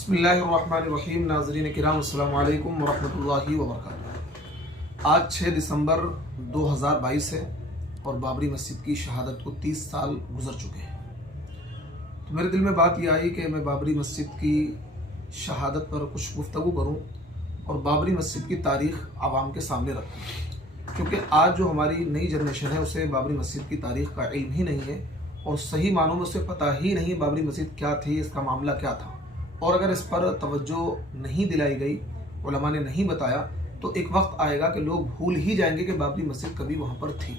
बिस्मिल्लाहिर्रहमानिर्रहीम। नाज़रीन किराम अस्सलामु अलैकुम वरहमतुल्लाहि वबरकातुहू। आज 6 दिसंबर 2022 है और बाबरी मस्जिद की शहादत को 30 साल गुजर चुके हैं। तो मेरे दिल में बात यह आई कि मैं बाबरी मस्जिद की शहादत पर कुछ गुफ्तगू करूं और बाबरी मस्जिद की तारीख़ आवाम के सामने रखूं, क्योंकि आज जो हमारी नई जनरेशन है उसे बाबरी मस्जिद की तारीख़ का इल्म ही नहीं है और सही मानों में उसे पता ही नहीं बाबरी मस्जिद क्या थी, इसका मामला क्या था। और अगर इस पर तवज्जो नहीं दिलाई गई, उलमा ने नहीं बताया, तो एक वक्त आएगा कि लोग भूल ही जाएंगे कि बाबरी मस्जिद कभी वहाँ पर थी।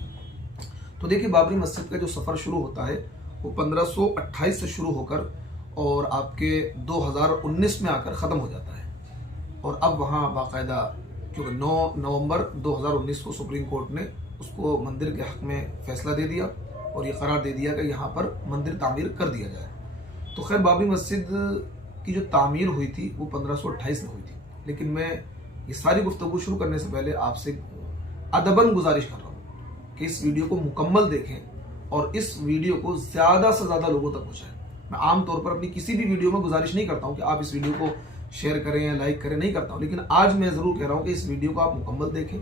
तो देखिए, बाबरी मस्जिद का जो सफ़र शुरू होता है वो 1528 से शुरू होकर और आपके 2019 में आकर ख़त्म हो जाता है। और अब वहाँ बाकायदा, क्योंकि 9 नवंबर 2019 को सुप्रीम कोर्ट ने उसको मंदिर के हक़ में फ़ैसला दे दिया और ये करार दे दिया कि यहाँ पर मंदिर तामीर कर दिया जाए। तो खैर, बाबरी मस्जिद की जो तामीर हुई थी वो 1528 में हुई थी, लेकिन मैं ये सारी गुफ्तगू शुरू करने से पहले आपसे अदबन गुजारिश कर रहा हूँ कि इस वीडियो को मुकम्मल देखें और इस वीडियो को ज़्यादा से ज़्यादा लोगों तक पहुँचाएं। मैं आम तौर पर अपनी किसी भी वीडियो में गुजारिश नहीं करता हूँ कि आप इस वीडियो को शेयर करें या लाइक करें, नहीं करता हूँ, लेकिन आज मैं ज़रूर कह रहा हूँ कि इस वीडियो को आप मुकम्मल देखें,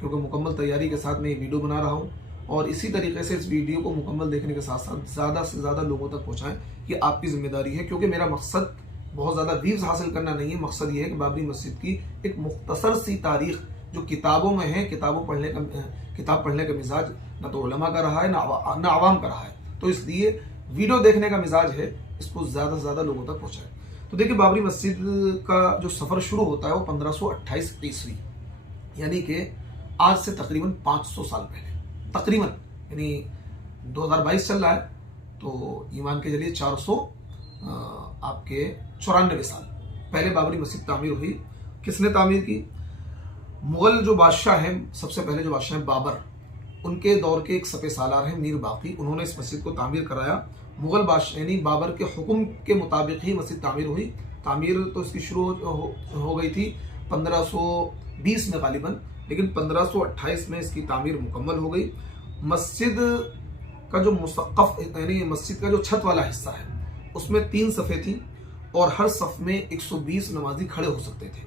क्योंकि मुकम्मल तैयारी के साथ मैं ये वीडियो बना रहा हूँ। और इसी तरीके से इस वीडियो को मुकम्मल देखने के साथ साथ ज़्यादा से ज़्यादा लोगों तक पहुँचाएँ, ये आपकी जिम्मेदारी है। क्योंकि मेरा मकसद बहुत ज़्यादा व्यूज़ हासिल करना नहीं है, मकसद ये है कि बाबरी मस्जिद की एक मुख्तसर सी तारीख़ जो किताबों में है, किताब पढ़ने का मिजाज ना तो उलमा का रहा है ना आवाम का रहा है, तो इसलिए वीडियो देखने का मिजाज है, इसको ज़्यादा से ज़्यादा लोगों तक पहुँचाए। तो देखिए, बाबरी मस्जिद का जो सफ़र शुरू होता है वो 1528 ईस्वी, यानी कि आज से तकरीबन 500 साल पहले, तकरीबन, यानी 2022 चल रहा है तो ईमान के जरिए 400 आपके 94 साल पहले बाबरी मस्जिद तामीर हुई। किसने तामीर की? मुग़ल जो बादशाह हैं, सबसे पहले जो बादशाह हैं बाबर, उनके दौर के एक सफ़े सालार हैं मीर बाकी, उन्होंने इस मस्जिद को तामीर कराया। मुग़ल बादशाह यानी बाबर के हुक्म के मुताबिक ही मस्जिद तामीर हुई। तामीर तो इसकी शुरू हो गई थी 1520 में गालिबन, लेकिन 1528 में इसकी तामीर मुकम्मल हो गई। मस्जिद का जो मुसक़्क़फ़ यानी मस्जिद का जो छत वाला हिस्सा है उसमें 3 सफ़े थी और हर सफ़ में 120 नमाजी खड़े हो सकते थे।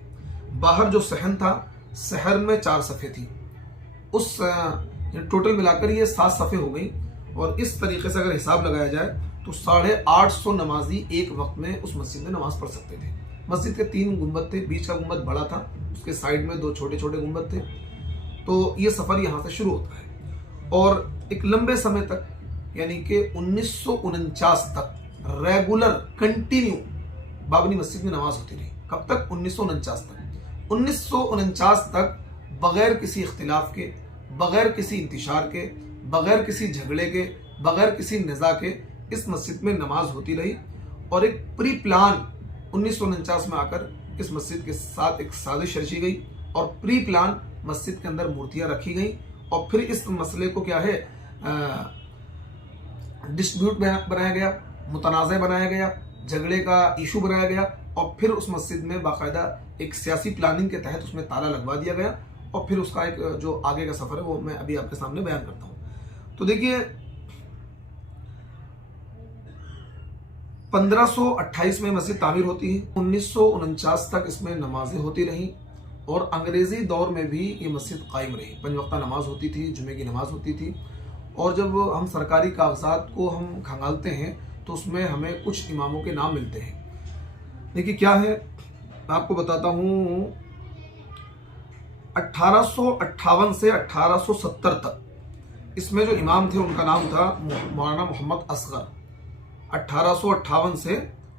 बाहर जो सहन था, सहर में 4 सफ़े थी। उस टोटल मिलाकर ये 7 सफ़े हो गई। और इस तरीके से अगर हिसाब लगाया जाए तो 850 नमाजी एक वक्त में उस मस्जिद में नमाज पढ़ सकते थे। मस्जिद के 3 गुंबद थे, बीच का गुंबद बड़ा था, उसके साइड में 2 छोटे छोटे गुंबद थे। तो ये सफ़र यहाँ से शुरू होता है और एक लंबे समय तक, यानी कि 1949 तक रेगुलर कंटिन्यू बाबरी मस्जिद में नमाज होती रही। कब तक? 1949 तक। 1949 तक बगैर किसी इख्तिलाफ के, बगैर किसी इंतशार के, बगैर किसी झगड़े के, बगैर किसी निज़ा के इस मस्जिद में नमाज होती रही। और एक प्री प्लान 1949 में आकर इस मस्जिद के साथ एक साजिश रची गई और प्री प्लान मस्जिद के अंदर मूर्तियां रखी गई और फिर इस मसले को क्या है, डिस्प्यूट बनाया गया, मुतनाज़ बनाया गया, झगड़े का इशू बनाया गया और फिर उस मस्जिद में बाकायदा एक सियासी प्लानिंग के तहत उसमें ताला लगवा दिया गया और फिर उसका एक जो आगे का सफ़र है वो मैं अभी आपके सामने बयान करता हूँ। तो देखिए, 1528 में मस्जिद तामीर होती है, 1949 तक इसमें नमाजें होती रहीं और अंग्रेज़ी दौर में भी ये मस्जिद कायम रही। 5 वक्ता नमाज होती थी, जुमे की नमाज होती थी। और जब हम सरकारी कागजात को हम खंगालते हैं तो उसमें हमें कुछ इमामों के नाम मिलते हैं। देखिए क्या है, मैं आपको बताता हूँ। 1858 से 1870 तक इसमें जो इमाम थे उनका नाम था मौलाना मोहम्मद असगर। 1858 से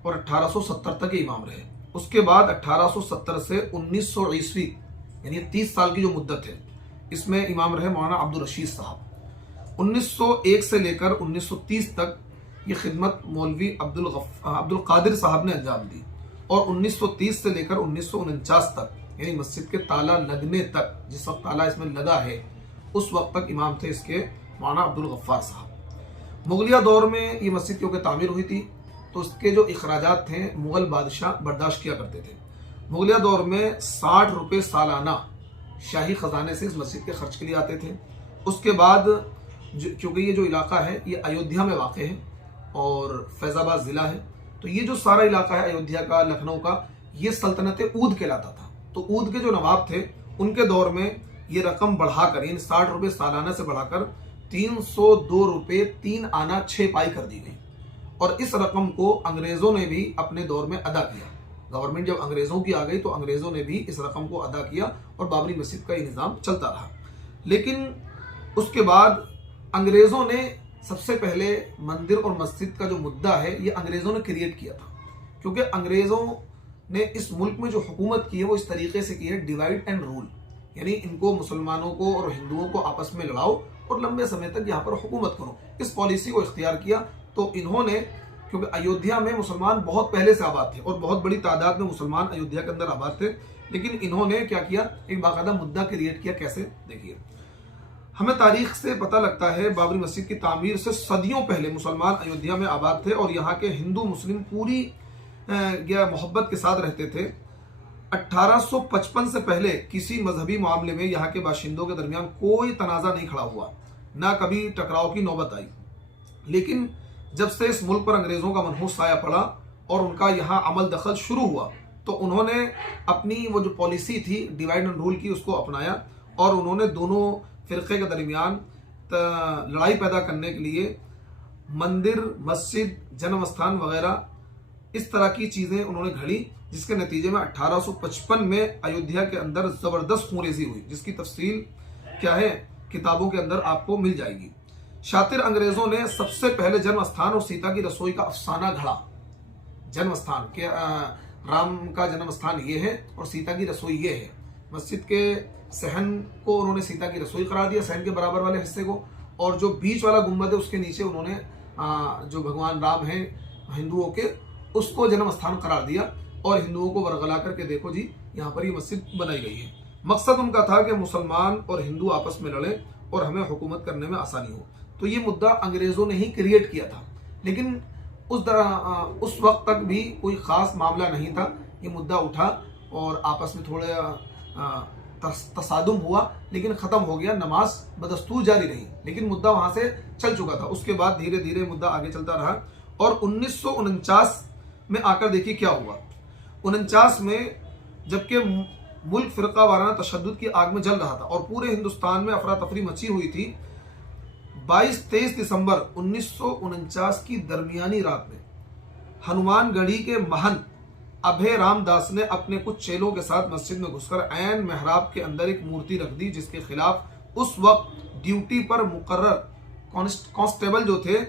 और 1870 तक ये इमाम रहे। उसके बाद 1870 से 1900 ईस्वी, यानी 30 साल की जो मुद्दत है, इसमें इमाम रहे मौलाना अब्दुल रशीद साहब। 1901 से लेकर 1930 तक ये खिदमत मौलवी अब्दुल कादिर साहब ने अंजाम दी और 1930 से लेकर 1949 तक, यानी मस्जिद के ताला लगने तक, जिस वक्त ताला इसमें लगा है उस वक्त तक इमाम थे इसके मौलाना अब्दुल गफ्फार साहब। मुगलिया दौर में ये मस्जिद क्योंकि तामीर हुई थी तो उसके जो अखराजात थे मुग़ल बादशाह बर्दाश्त किया करते थे। मुगलिया दौर में 60 रुपये सालाना शाही ख़जाने से इस मस्जिद के खर्च के लिए आते थे। उसके बाद क्योंकि ये जो इलाका है ये अयोध्या में वाक़ है और फैज़ाबाद ज़िला है, तो ये जो सारा इलाका है अयोध्या का, लखनऊ का, ये सल्तनत ऊद कहलाता था। तो ऊद के जो नवाब थे उनके दौर में ये रकम बढ़ाकर, यानी 60 रुपये सालाना से बढ़ाकर 302 रुपये 3 आना 6 पाई कर दी गई। और इस रकम को अंग्रेजों ने भी अपने दौर में अदा किया। गवर्नमेंट जब अंग्रेजों की आ गई तो अंग्रेजों ने भी इस रकम को अदा किया और बाबरी मस्जिद का ये निज़ाम चलता रहा। लेकिन उसके बाद अंग्रेजों ने सबसे पहले मंदिर और मस्जिद का जो मुद्दा है ये अंग्रेजों ने क्रिएट किया था, क्योंकि अंग्रेजों ने इस मुल्क में जो हुकूमत की है वो इस तरीके से की है, डिवाइड एंड रूल, यानी इनको, मुसलमानों को और हिंदुओं को आपस में लड़ाओ और लंबे समय तक यहाँ पर हुकूमत करो। इस पॉलिसी को इख्तियार किया। तो इन्होंने, क्योंकि अयोध्या में मुसलमान बहुत पहले से आबाद थे और बहुत बड़ी तादाद में मुसलमान अयोध्या के अंदर आबाद थे, लेकिन इन्होंने क्या किया, एक बाकायदा मुद्दा क्रिएट किया। कैसे, देखिए, हमें तारीख से पता लगता है बाबरी मस्जिद की तामीर से सदियों पहले मुसलमान अयोध्या में आबाद थे और यहाँ के हिंदू मुस्लिम पूरी मोहब्बत के साथ रहते थे। 1855 से पहले किसी मजहबी मामले में यहाँ के बाशिंदों के दरमियान कोई तनाज़ा नहीं खड़ा हुआ, ना कभी टकराव की नौबत आई। लेकिन जब से इस मुल्क पर अंग्रेजों का मनहूस साया पड़ा और उनका यहाँ अमल दखल शुरू हुआ, तो उन्होंने अपनी वो जो पॉलिसी थी डिवाइड एंड रूल की, उसको अपनाया और उन्होंने दोनों फिरके के दरमियान लड़ाई पैदा करने के लिए मंदिर, मस्जिद, जन्म स्थान वगैरह इस तरह की चीज़ें उन्होंने घड़ी, जिसके नतीजे में 1855 में अयोध्या के अंदर ज़बरदस्त खूनरेज़ी हुई, जिसकी तफसील क्या है किताबों के अंदर आपको मिल जाएगी। शातिर अंग्रेज़ों ने सबसे पहले जन्म स्थान और सीता की रसोई का अफसाना घड़ा। जन्म स्थान के राम का जन्म स्थान ये है और सीता की रसोई ये है। मस्जिद के सहन को उन्होंने सीता की रसोई करार दिया, सहन के बराबर वाले हिस्से को, और जो बीच वाला गुम्बद है उसके नीचे उन्होंने जो भगवान राम हैं हिंदुओं के, उसको जन्म स्थान करार दिया और हिंदुओं को वरगला करके देखो जी यहाँ पर ये मस्जिद बनाई गई है। मकसद उनका था कि मुसलमान और हिंदू आपस में लड़े और हमें हुकूमत करने में आसानी हो। तो ये मुद्दा अंग्रेज़ों ने ही क्रिएट किया था, लेकिन उस वक्त तक भी कोई ख़ास मामला नहीं था। ये मुद्दा उठा और आपस में थोड़ा तसादुम हुआ, लेकिन ख़त्म हो गया, नमाज बदस्तूर जारी रही, लेकिन मुद्दा वहाँ से चल चुका था। उसके बाद धीरे धीरे मुद्दा आगे चलता रहा और 1949 में आकर देखिए क्या हुआ। 49 में जबकि मुल्क फ़िरका वाराना तशद्दुद की आग में जल रहा था और पूरे हिंदुस्तान में अफरा तफरी मची हुई थी, 22-23 दिसंबर 1949 की दरमियानी रात में हनुमानगढ़ी के महंत अभय रामदास ने अपने कुछ चेलों के साथ मस्जिद में घुसकर ऐन मेहराब के अंदर एक मूर्ति रख दी, जिसके खिलाफ उस वक्त ड्यूटी पर मुकर्रर कांस्टेबल जो थे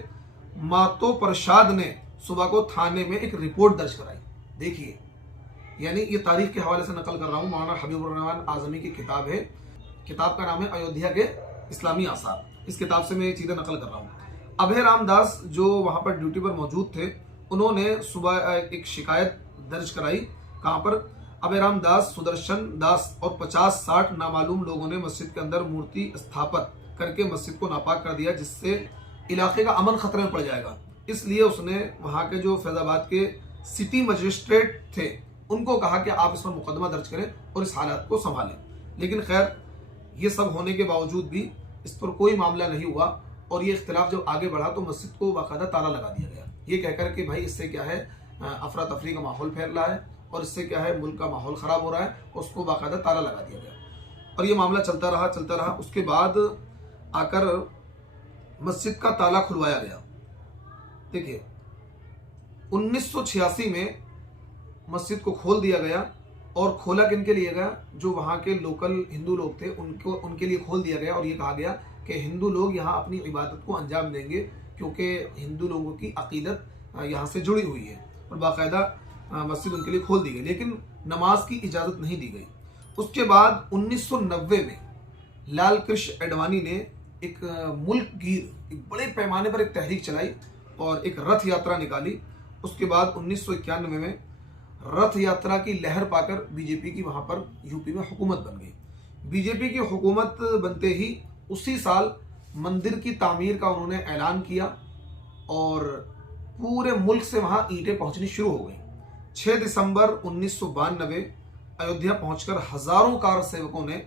मातो प्रसाद ने सुबह को थाने में एक रिपोर्ट दर्ज कराई। देखिए, यानी ये तारीख के हवाले से नकल कर रहा हूँ, मौलाना हबीबुर रहमान आजमी की किताब है, किताब का नाम है अयोध्या के इस्लामी आसार। इस किताब से मैं ये चीज़ें नकल कर रहा हूँ। अभय रामदास जो वहाँ पर ड्यूटी पर मौजूद थे, उन्होंने सुबह एक शिकायत दर्ज कराई। कहाँ पर? अभय रामदास, सुदर्शन दास और 50-60 नामालूम लोगों ने मस्जिद के अंदर मूर्ति स्थापित करके मस्जिद को नापाक कर दिया, जिससे इलाके का अमन खतरे में पड़ जाएगा। इसलिए उसने वहाँ के जो फैजाबाद के सिटी मजिस्ट्रेट थे उनको कहा कि आप इस पर मुकदमा दर्ज करें और इस हालात को संभालें। लेकिन खैर, ये सब होने के बावजूद भी इस पर कोई मामला नहीं हुआ और ये इख्तिलाफ जब आगे बढ़ा तो मस्जिद को बाकायदा ताला लगा दिया गया, ये कहकर कि भाई इससे क्या है, अफरा तफरी का माहौल फैल रहा है और इससे क्या है, मुल्क का माहौल ख़राब हो रहा है, उसको बाकायदा ताला लगा दिया गया और ये मामला चलता रहा। उसके बाद आकर मस्जिद का ताला खुलवाया गया। देखिए, 1986 में मस्जिद को खोल दिया गया और खोला किन के लिए गया? जो वहाँ के लोकल हिंदू लोग थे उनके लिए खोल दिया गया और ये कहा गया कि हिंदू लोग यहाँ अपनी इबादत को अंजाम देंगे, क्योंकि हिंदू लोगों की अकीदत यहाँ से जुड़ी हुई है और बाकायदा मस्जिद उनके लिए खोल दी गई, लेकिन नमाज की इजाज़त नहीं दी गई। उसके बाद 1990 में लाल कृष्ण एडवाणी ने एक मुल्क गिर एक बड़े पैमाने पर एक तहरीक चलाई और एक रथ यात्रा निकाली। उसके बाद 1991 में रथ यात्रा की लहर पाकर बीजेपी की वहाँ पर यूपी में हुकूमत बन गई। बीजेपी की हुकूमत बनते ही उसी साल मंदिर की तामीर का उन्होंने ऐलान किया और पूरे मुल्क से वहाँ ईंटें पहुँचनी शुरू हो गई। 6 दिसंबर 1992 अयोध्या पहुँचकर हज़ारों कार सेवकों ने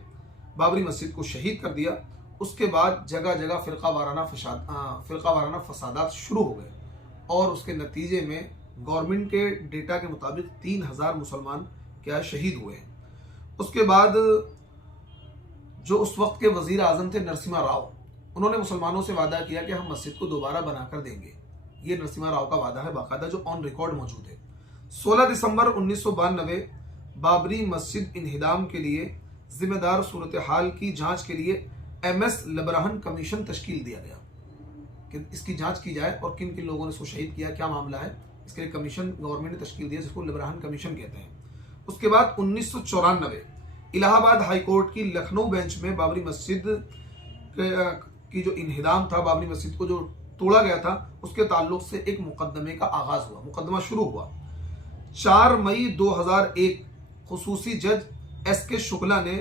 बाबरी मस्जिद को शहीद कर दिया। उसके बाद जगह जगह फ़िरका वाराना फसादात शुरू हो गए और उसके नतीजे में गवर्नमेंट के डेटा के मुताबिक 3000 मुसलमान क्या है शहीद हुए हैं। उसके बाद जो उस वक्त के वजीर आजम थे नरसिम्हा राव, उन्होंने मुसलमानों से वादा किया कि हम मस्जिद को दोबारा बनाकर देंगे। ये नरसिम्हा राव का वादा है बाकायदा, जो ऑन रिकॉर्ड मौजूद है। 16 दिसंबर 1992 बाबरी मस्जिद इन्हिदाम के लिए जिम्मेदार सूरत हाल की जांच के लिए MS लबराहन कमीशन तश्कील दिया गया कि इसकी जांच की जाए और किन किन लोगों ने इसको शहीद किया, क्या मामला है। इसके लिए कमीशन गवर्नमेंट ने तश्कील दिया, जिसको लबराहन कमीशन कहते हैं। उसके बाद 1994 इलाहाबाद हाई कोर्ट की लखनऊ बेंच में बाबरी मस्जिद की जो इन्हिदाम था, बाबरी मस्जिद को जो तोड़ा गया था, उसके ताल्लुक से एक मुकदमे का आगाज हुआ, मुकदमा शुरू हुआ। 4 मई 2001 खुसूसी जज SK शुक्ला ने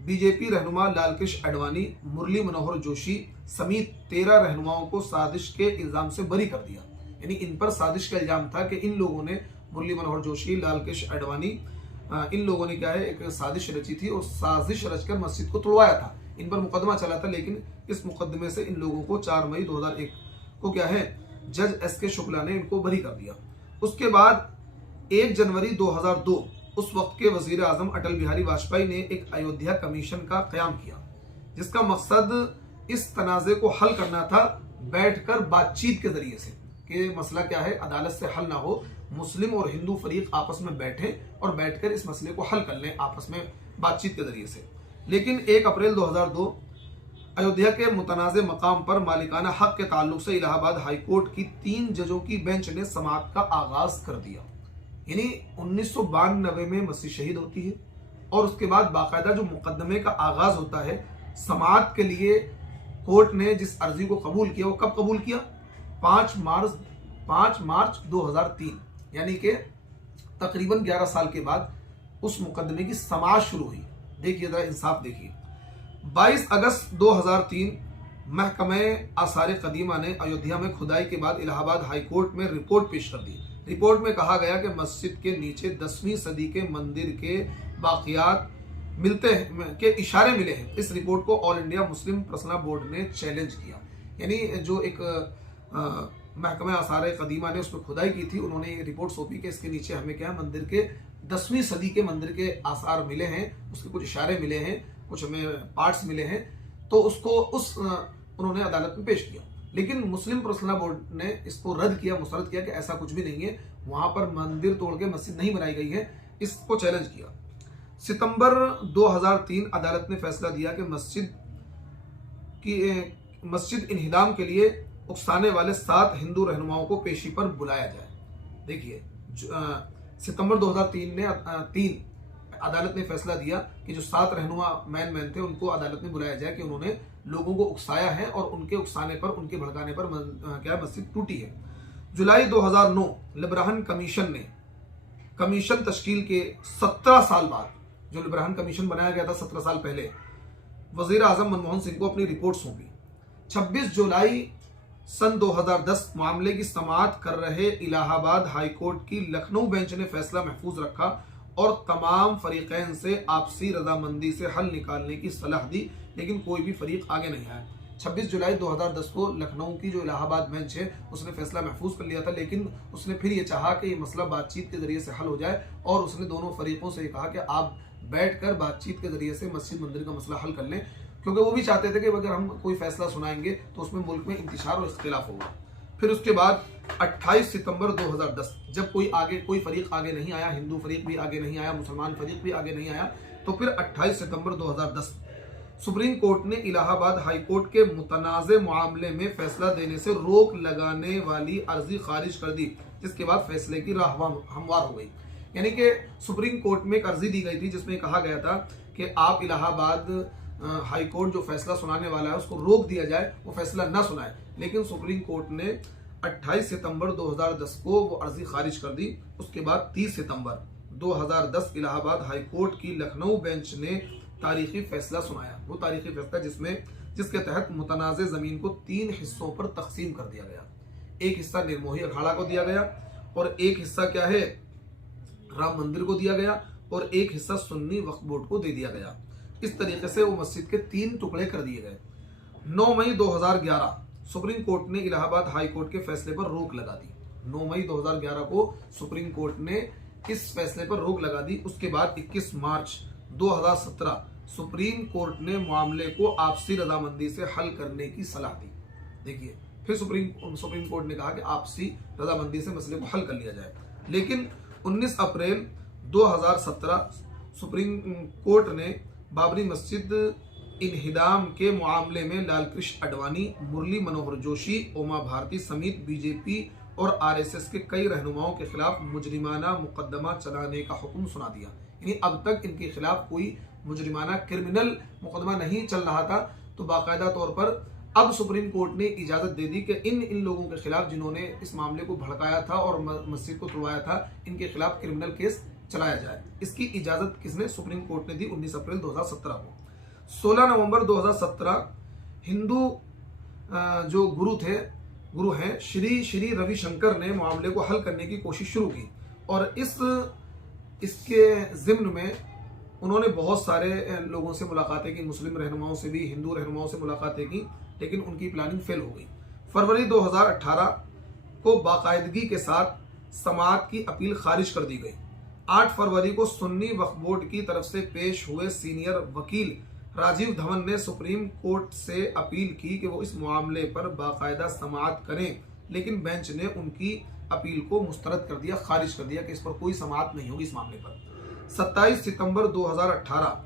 बीजेपी रहनुमा लालकृष्ण आडवाणी, मुरली मनोहर जोशी समेत 13 रहनुमाओं को साजिश के इल्जाम से बरी कर दिया। यानी इन पर साजिश का इल्जाम था कि इन लोगों ने, मुरली मनोहर जोशी, लालकृष्ण आडवाणी, इन लोगों ने क्या है एक साजिश रची थी और साजिश रचकर मस्जिद को तोड़वाया था। इन पर मुकदमा चला था, लेकिन इस मुकदमे से इन लोगों को 4 मई 2001 को क्या है जज SK शुक्ला ने इनको बरी कर दिया। उसके बाद 1 जनवरी 2002 उस वक्त के वजीर आजम अटल बिहारी वाजपेयी ने एक अयोध्या कमीशन का क़याम किया, जिसका मकसद इस तनाज़े को हल करना था बैठकर बातचीत के जरिए से, कि मसला क्या है अदालत से हल ना हो, मुस्लिम और हिंदू फरीक आपस में बैठें और बैठकर इस मसले को हल कर लें आपस में बातचीत के जरिए से। लेकिन 1 अप्रैल 2002 अयोध्या के मुतनाज़े मकाम पर मालिकाना हक के ताल्लुक से इलाहाबाद हाई कोर्ट की 3 जजों की बेंच ने समाअत का आगाज कर दिया। यानी 1992 में मस्जिद शहीद होती है और उसके बाद बाकायदा जो मुकदमे का आगाज होता है समाअत के लिए, कोर्ट ने जिस अर्जी को कबूल किया वो कब कबूल किया? 5 मार्च 2003, यानी कि तकरीबन 11 साल के बाद उस मुकदमे की समाअत शुरू हुई। देखिए जरा इंसाफ देखिए। 22 अगस्त 2003 महकमे आसार कदीमा ने अयोध्या में खुदाई के बाद इलाहाबाद हाई कोर्ट में रिपोर्ट पेश कर दी। रिपोर्ट में कहा गया कि मस्जिद के नीचे 10वीं सदी के मंदिर के बाकियात मिलते हैं के इशारे मिले हैं। इस रिपोर्ट को all India Muslim personal board ने चैलेंज किया। यानी जो एक महकमा आसार कदीमा ने उसमें खुदाई की थी, उन्होंने ये रिपोर्ट सौंपी कि इसके नीचे हमें क्या मंदिर के 10वीं सदी के मंदिर के आसार मिले हैं, उसके कुछ इशारे मिले हैं, कुछ हमें पार्ट्स मिले हैं, तो उसको उन्होंने अदालत में पेश किया। लेकिन मुस्लिम पर्सनल बोर्ड ने इसको रद्द किया, मुस्तरद किया कि ऐसा कुछ भी नहीं है, वहां पर मंदिर तोड़ के मस्जिद नहीं बनाई गई है, इसको चैलेंज किया। सितंबर 2003 अदालत ने फैसला दिया कि मस्जिद इन्हिदाम के लिए उकसाने वाले 7 हिंदू रहनुमाओं को पेशी पर बुलाया जाए। देखिए सितंबर 2003 अदालत ने फैसला दिया कि जो 7 रहनुमा मैन थे उनको अदालत में बुलाया जाए कि उन्होंने लोगों को उकसाया है और उनके उकसाने पर, उनके भड़काने पर क्या मस्जिद टूटी है। जुलाई 2009 लिब्राहन कमीशन ने कमीशन तश्कील के 17 साल बाद, जो लिब्राहन कमीशन बनाया गया था 17 साल पहले, वजीर आजम मनमोहन सिंह को अपनी रिपोर्ट सौंपी। 26 जुलाई सन 2010 मामले की समाअत कर रहे इलाहाबाद हाई कोर्ट की लखनऊ बेंच ने फैसला महफूज रखा और तमाम फरीकैन से आपसी रजामंदी से हल निकालने की सलाह दी, लेकिन कोई भी फरीक आगे नहीं आया। 26 जुलाई 2010 को लखनऊ की जो इलाहाबाद बेंच है उसने फैसला महफूज कर लिया था, लेकिन उसने फिर ये चाहा कि ये मसला बातचीत के जरिए से हल हो जाए और उसने दोनों फरीकों से कहा कि आप बैठकर बातचीत के जरिए से मस्जिद मंदिर का मसला हल कर लें, क्योंकि वो भी चाहते थे कि अगर हम कोई फैसला सुनाएंगे तो उसमें मुल्क में इंतशार और इख्तिलाफ होगा। फिर उसके बाद 28 सितंबर 2010 जब कोई फरीक आगे नहीं आया, हिंदू फरीक भी आगे नहीं आया, मुसलमान फरीक भी आगे नहीं आया, तो फिर 28 सितंबर 2010 सुप्रीम कोर्ट ने इलाहाबाद हाई कोर्ट के मुतनाज़े मामले में फैसला देने से रोक लगाने वाली अर्जी खारिज कर दी, जिसके बाद फैसले की राह हमवार हो गई। यानी कि सुप्रीम कोर्ट में एक अर्जी दी गई थी जिसमें कहा गया था कि आप इलाहाबाद हाई कोर्ट जो फैसला सुनाने वाला है उसको रोक दिया जाए, वो फैसला ना सुनाए, लेकिन सुप्रीम कोर्ट ने 28 सितंबर 2010 को वो अर्जी खारिज कर दी। उसके बाद 30 सितंबर 2010 इलाहाबाद हाई कोर्ट की लखनऊ बेंच ने तारीखी फैसला सुनाया। वो तारीखी फैसला जिसके तहत मुतनाज़े ज़मीन को 3 हिस्सों पर तकसीम कर दिया गया। एक हिस्सा निर्मोही अखाड़ा को दिया गया और एक हिस्सा क्या है राम मंदिर को दिया गया और एक हिस्सा सुन्नी वक्फ बोर्ड को दे दिया गया। इस तरीके से वो मस्जिद के 3 टुकड़े कर दिए गए। 9 मई 2011 सुप्रीम कोर्ट ने इलाहाबाद हाई कोर्ट के फैसले पर रोक लगा दी। 9 मई 2011 को सुप्रीम कोर्ट ने इस फैसले पर रोक लगा दी। उसके बाद 21 मार्च 2017 सुप्रीम कोर्ट ने मामले को आपसी रजामंदी से हल करने की सलाह दी। देखिए, फिर सुप्रीम कोर्ट ने कहा कि आपसी रजामंदी से मसले को हल कर लिया जाए। लेकिन 19 अप्रैल 2017 सुप्रीम कोर्ट ने बाबरी मस्जिद इन्हिदाम के मामले में लालकृष्ण आडवाणी, मुरली मनोहर जोशी, उमा भारती समेत बीजेपी और आरएसएस के कई रहनुमाओं के खिलाफ मुजरिमाना मुकदमा चलाने का हुक्म सुना दिया। यानी अब तक इनके खिलाफ कोई मुजरिमाना क्रिमिनल मुकदमा नहीं चल रहा था, तो बाकायदा तौर पर अब सुप्रीम कोर्ट ने इजाजत दे दी कि इन लोगों के खिलाफ जिन्होंने इस मामले को भड़काया था और मस्जिद को तोड़वाया था, इनके खिलाफ क्रिमिनल केस चलाया जाए। इसकी इजाजत किसने? सुप्रीम कोर्ट ने दी 19 अप्रैल 2017 को। 16 नवंबर 2017 हिंदू जो गुरु हैं श्री रविशंकर ने मामले को हल करने की कोशिश शुरू की और इसके जिम्न में उन्होंने बहुत सारे लोगों से मुलाकातें की, मुस्लिम रहनुमाओं से भी, हिंदू रहनुमाओं से मुलाकातें की, लेकिन उनकी प्लानिंग फेल हो गई। फरवरी 2018 को बाकायदगी के साथ समाअत की अपील खारिज कर दी गई। 8 फरवरी को सुन्नी वक्फ बोर्ड की तरफ से पेश हुए सीनियर वकील राजीव धवन ने सुप्रीम कोर्ट से अपील की कि वो इस मामले पर बाकायदा समाअत करें, लेकिन बेंच ने उनकी अपील को मुस्तरद कर दिया, खारिज कर दिया कि इस पर कोई समाअत नहीं होगी इस मामले पर। 27 सितंबर 2018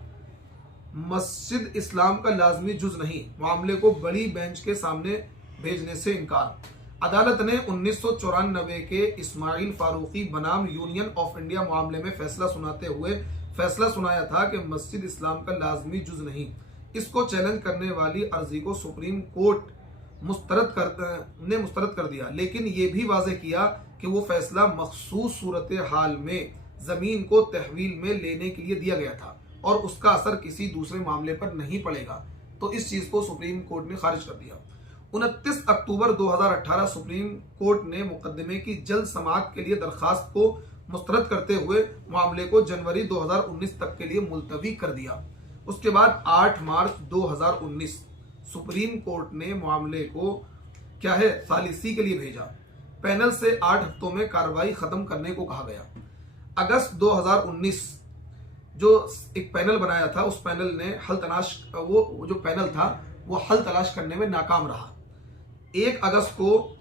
मस्जिद इस्लाम का लाजमी जुज नहीं, मामले को बड़ी बेंच के सामने भेजने से इनकार। अदालत ने 1994 के इस्माइल फारूकी बनाम यूनियन ऑफ इंडिया मामले में फैसला सुनाते हुए फैसला सुनाया था कि मस्जिद इस्लाम का लाजमी जुज नहीं। इसको चैलेंज करने वाली अर्जी को सुप्रीम कोर्ट मुस्तरद कर दिया, लेकिन ये भी वाज़ेह किया कि वो फैसला मखसूस सूरत हाल में जमीन को तहवील में लेने के लिए दिया गया था और उसका असर किसी दूसरे मामले पर नहीं पड़ेगा। तो इस चीज को सुप्रीम कोर्ट ने खारिज कर दिया। 29 अक्टूबर 2018 सुप्रीम कोर्ट ने मुकदमे की जल्द समाअत के लिए दरखास्त को मुस्तरद करते हुए मामले को जनवरी 2019 तक के लिए मुलतवी कर दिया। उसके बाद 8 मार्च 2019 सुप्रीम कोर्ट ने मामले को सालिसी के लिए भेजा। पैनल से 8 हफ्तों में कार्रवाई खत्म करने को कहा गया। अगस्त 2019 जो एक पैनल बनाया था, उस पैनल ने वो जो पैनल था वो हल तलाश करने में नाकाम रहा। 1 अगस्त को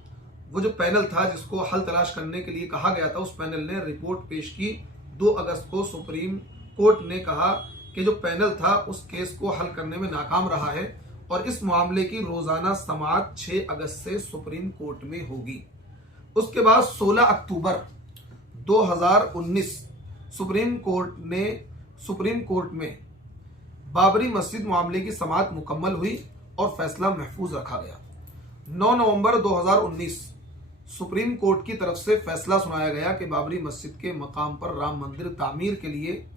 वो जो पैनल था जिसको हल तलाश करने के लिए कहा गया था, उस पैनल ने रिपोर्ट पेश की। 2 अगस्त को सुप्रीम कोर्ट ने कहा कि जो पैनल था उस केस को हल करने में नाकाम रहा है और इस मामले की रोजाना समाअत 6 अगस्त से सुप्रीम कोर्ट में होगी। उसके बाद 16 अक्टूबर 2019 सुप्रीम कोर्ट में बाबरी मस्जिद मामले की समाअत मुकम्मल हुई और फैसला महफूज रखा गया। 9 नवंबर 2019 सुप्रीम कोर्ट की तरफ से फैसला सुनाया गया कि बाबरी मस्जिद के मकाम पर राम मंदिर तामीर के लिए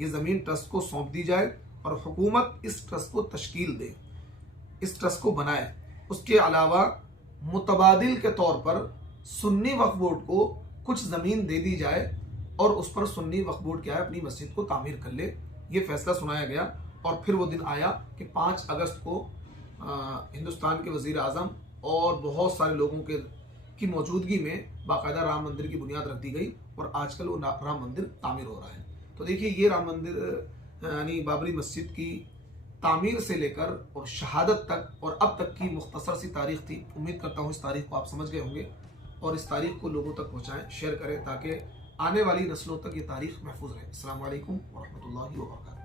ये जमीन ट्रस्ट को सौंप दी जाए और हुकूमत इस ट्रस्ट को तश्कील दे, इस ट्रस्ट को बनाए। उसके अलावा मुतबादिल के तौर पर सुन्नी वक्फ बोर्ड को कुछ जमीन दे दी जाए और उस पर सुन्नी वक्फ बोर्ड अपनी मस्जिद को तामीर कर ले। ये फैसला सुनाया गया और फिर वो दिन आया कि 5 अगस्त को हिंदुस्तान के वजीर आजम और बहुत सारे लोगों की मौजूदगी में बाकायदा राम मंदिर की बुनियाद रख दी गई और आजकल वो राम मंदिर तामीर हो रहा है। तो देखिए, ये राम मंदिर यानी बाबरी मस्जिद की तामीर से लेकर और शहादत तक और अब तक की मुख्तसर सी तारीख थी। उम्मीद करता हूँ इस तारीख को आप समझ गए होंगे और इस तारीख को लोगों तक पहुँचाएं, शेयर करें ताकि आने वाली नस्लों तक ये तारीख महफूज रहे। अस्सलाम वालेकुम व रहमतुल्लाहि व बरकातहू।